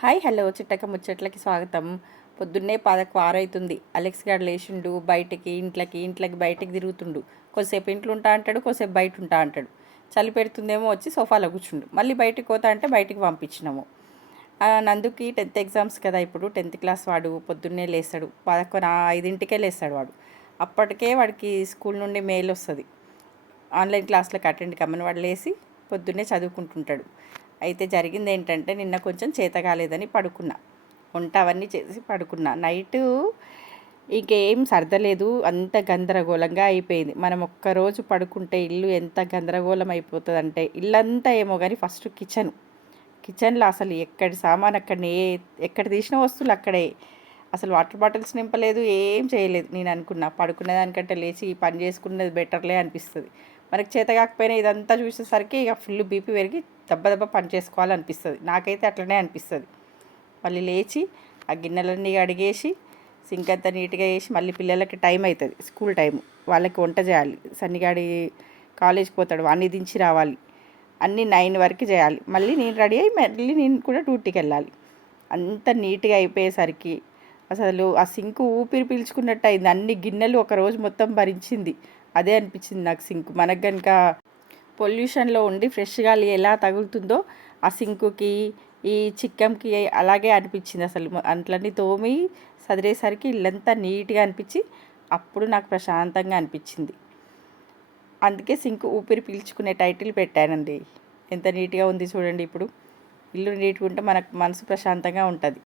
Hi hello చిట్టక ముచ్చట్లకి స్వాగతం. పొద్దున్నే 11 అవుతుంది. అలెక్స్ గాడు లేచిండు, బయటికి ఇంట్లోకి బయటికి తిరుగుతుండు. కొద్దిసేపు ఇంట్లో ఉంటా అంటాడు, కొద్దిసేపు బయట ఉంటా అంటాడు. చలి పెడుతుందేమో వచ్చి సోఫాలో కూర్చుండు. మళ్ళీ బయటికి పోతా అంటే బయటికి పంపించినాము. నందుకి 10th ఎగ్జామ్స్ కదా, ఇప్పుడు 10th క్లాస్ వాడు పొద్దున్నే లేస్తాడు. 5కే లేస్తాడు వాడు. అప్పటికే వాడికి స్కూల్ నుండి మెయిల్ వస్తుంది, ఆన్లైన్ క్లాస్లకు అటెండ్ కమ్మని. వాడు లేచి పొద్దున్నే చదువుకుంటుంటాడు. అయితే జరిగింది ఏంటంటే, నిన్న కొంచెం చేత కాలేదని పడుకున్నా. వంట అవన్నీ చేసి పడుకున్నా. నైటు ఇంకేం సర్దలేదు, అంత గందరగోళంగా అయిపోయింది. మనం ఒక్కరోజు పడుకుంటే ఇల్లు ఎంత గందరగోళం అయిపోతుందంటే, ఇల్లంతా ఏమో కానీ ఫస్ట్ కిచెన్లో అసలు ఎక్కడి సామాన్ అక్కడనే, ఎక్కడ తీసిన వస్తువులు అక్కడే. అసలు వాటర్ బాటిల్స్ నింపలేదు, ఏం చేయలేదు. నేను అనుకున్నా పడుకునే దానికంటే లేచి ఈ పని చేసుకునేది బెటర్లే అనిపిస్తుంది. మనకు చేత కాకపోయినా ఇదంతా చూసేసరికి ఇక ఫుల్ బీపీ పెరిగి దెబ్బ పని చేసుకోవాలనిపిస్తుంది. నాకైతే అట్లనే అనిపిస్తుంది. మళ్ళీ లేచి ఆ గిన్నెలన్నీ అడిగేసి సింక్ అంతా నీట్గా వేసి, మళ్ళీ పిల్లలకి టైం అవుతుంది, స్కూల్ టైం. వాళ్ళకి వంట చేయాలి. సన్నిగాడి కాలేజ్కి పోతాడు, వాడిని దించి రావాలి. అన్నీ 9 వరకు చేయాలి. మళ్ళీ నేను రెడీ అయ్యి మళ్ళీ నేను కూడా డ్యూటీకి వెళ్ళాలి. అంత నీట్గా అయిపోయేసరికి అసలు ఆ సింకు ఊపిరి పీల్చుకున్నట్టు అయింది. అన్ని గిన్నెలు ఒకరోజు మొత్తం భరించింది. అదే అనిపించింది నాకు సింకు. మనకు కనుక పొల్యూషన్లో ఉండి ఫ్రెష్ గాలి ఎలా తగులుతుందో ఆ సింకుకి, ఈ చిక్కంకి అలాగే అనిపించింది. అసలు అంట్లన్నీ తోమి సదిరేసరికి ఇల్లంతా నీట్గా అనిపించి అప్పుడు నాకు ప్రశాంతంగా అనిపించింది. అందుకే సింకు ఊపిరి పీల్చుకునే టైటిల్ పెట్టానండి. ఎంత నీట్గా ఉంది చూడండి. ఇప్పుడు ఇల్లు నీట్గా ఉంటే మనకు మనసు ప్రశాంతంగా ఉంటుంది.